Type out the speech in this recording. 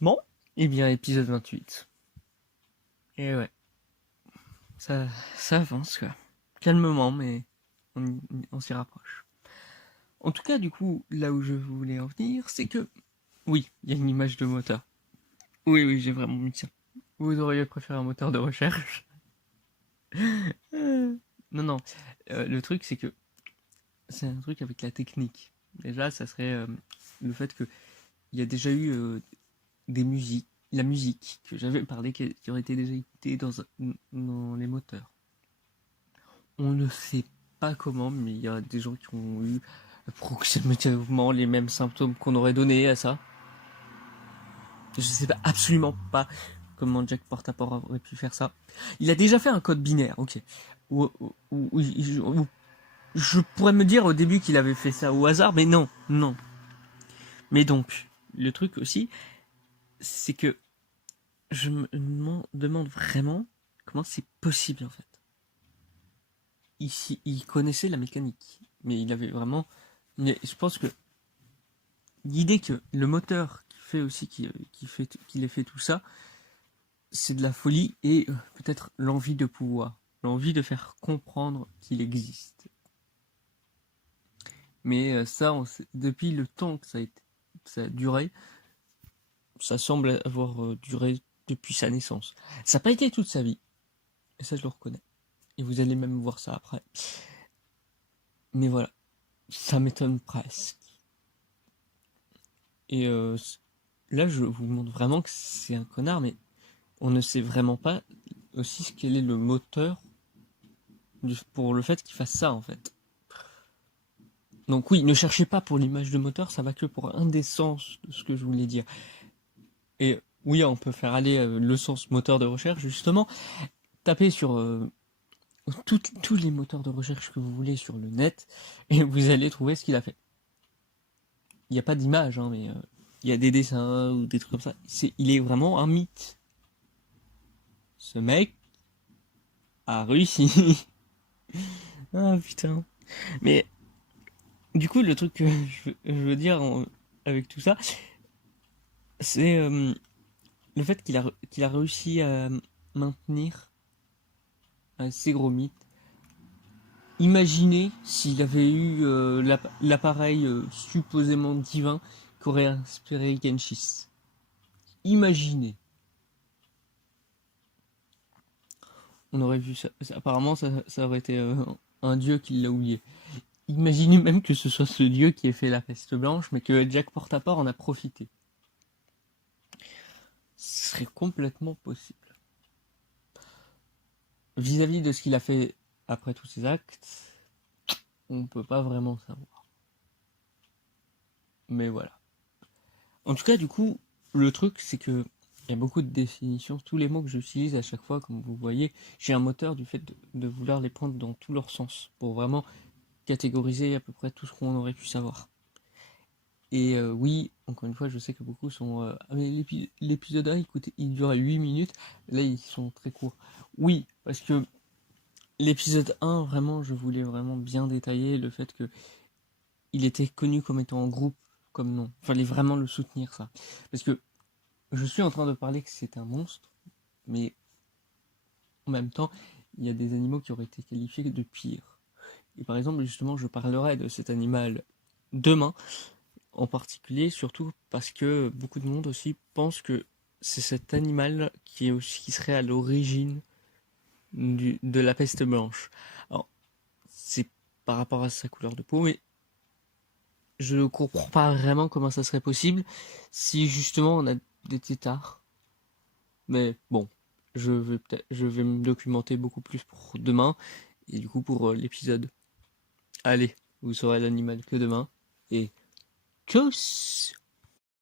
Bon, eh bien, épisode 28. Et ouais, ça, ça avance, quoi. Calmement, mais on s'y rapproche. En tout cas, du coup, là où je voulais en venir, c'est que, oui, il y a une image de moteur. Oui, oui, j'ai vraiment mis ça. Vous auriez préféré un moteur de recherche? Non, non. Le truc, c'est que c'est un truc avec la technique. Déjà, ça serait le fait que il y a déjà eu des musiques, la musique que j'avais parlé qui aurait été déjà écoutée dans les moteurs. On ne sait pas comment, mais il y a des gens qui ont eu approximativement les mêmes symptômes qu'on aurait donné à ça. Je sais pas, absolument pas comment Jack Portaport aurait pu faire ça. Il a déjà fait un code binaire, ok. Où je pourrais me dire au début qu'il avait fait ça au hasard, mais non, non. Mais donc, le truc aussi, c'est que je me demande vraiment comment c'est possible en fait. Il connaissait la mécanique, mais il avait vraiment. Mais je pense que l'idée que le moteur qui fait aussi qu'il ait fait tout ça, c'est de la folie et peut-être l'envie de pouvoir, l'envie de faire comprendre qu'il existe. Mais ça, depuis le temps que ça a duré, ça semble avoir duré depuis sa naissance. Ça n'a pas été toute sa vie, et ça je le reconnais. Et vous allez même voir ça après. Mais voilà, ça m'étonne presque. Et là, je vous montre vraiment que c'est un connard, mais on ne sait vraiment pas aussi quel est le moteur pour le fait qu'il fasse ça, en fait. Donc oui, ne cherchez pas pour l'image de moteur, ça va que pour un des sens de ce que je voulais dire. Et oui, on peut faire aller le sens moteur de recherche, justement. Tapez sur tous les moteurs de recherche que vous voulez sur le net, et vous allez trouver ce qu'il a fait. Il n'y a pas d'image, hein, mais il y a des dessins ou des trucs comme ça. Il est vraiment un mythe. Ce mec a réussi. Ah putain. Mais du coup, le truc que je veux dire avec tout ça, c'est le fait qu'il a réussi à maintenir un assez gros mythe. Imaginez s'il avait eu l'appareil supposément divin qu'aurait inspiré Genshis. Imaginez. On aurait vu ça. Apparemment, ça aurait été un dieu qui l'a oublié. Imaginez même que ce soit ce dieu qui ait fait la peste blanche, mais que Jack Portaport en a profité. Ce serait complètement possible. Vis-à-vis de ce qu'il a fait après tous ses actes, on ne peut pas vraiment savoir. Mais voilà. En tout cas, du coup, le truc, c'est que il y a beaucoup de définitions. Tous les mots que j'utilise à chaque fois, comme vous voyez, j'ai un moteur du fait de vouloir les prendre dans tous leurs sens, pour vraiment catégoriser à peu près tout ce qu'on aurait pu savoir. Et oui, encore une fois, je sais que beaucoup sont ah mais l'épisode 1, il durait 8 minutes, là ils sont très courts. Oui, parce que l'épisode 1, vraiment, je voulais vraiment bien détailler le fait que il était connu comme étant en groupe, comme non. Il fallait vraiment le soutenir, ça. Parce que je suis en train de parler que c'est un monstre, mais en même temps, il y a des animaux qui auraient été qualifiés de pires. Et par exemple, justement, je parlerai de cet animal demain, en particulier, surtout parce que beaucoup de monde aussi pense que c'est cet animal qui serait à l'origine de la peste blanche. Alors, c'est par rapport à sa couleur de peau, mais je ne comprends pas vraiment comment ça serait possible si justement on a des têtards. Mais bon, je vais me documenter beaucoup plus pour demain et du coup pour l'épisode. Allez, vous saurez l'animal que demain et tchuss!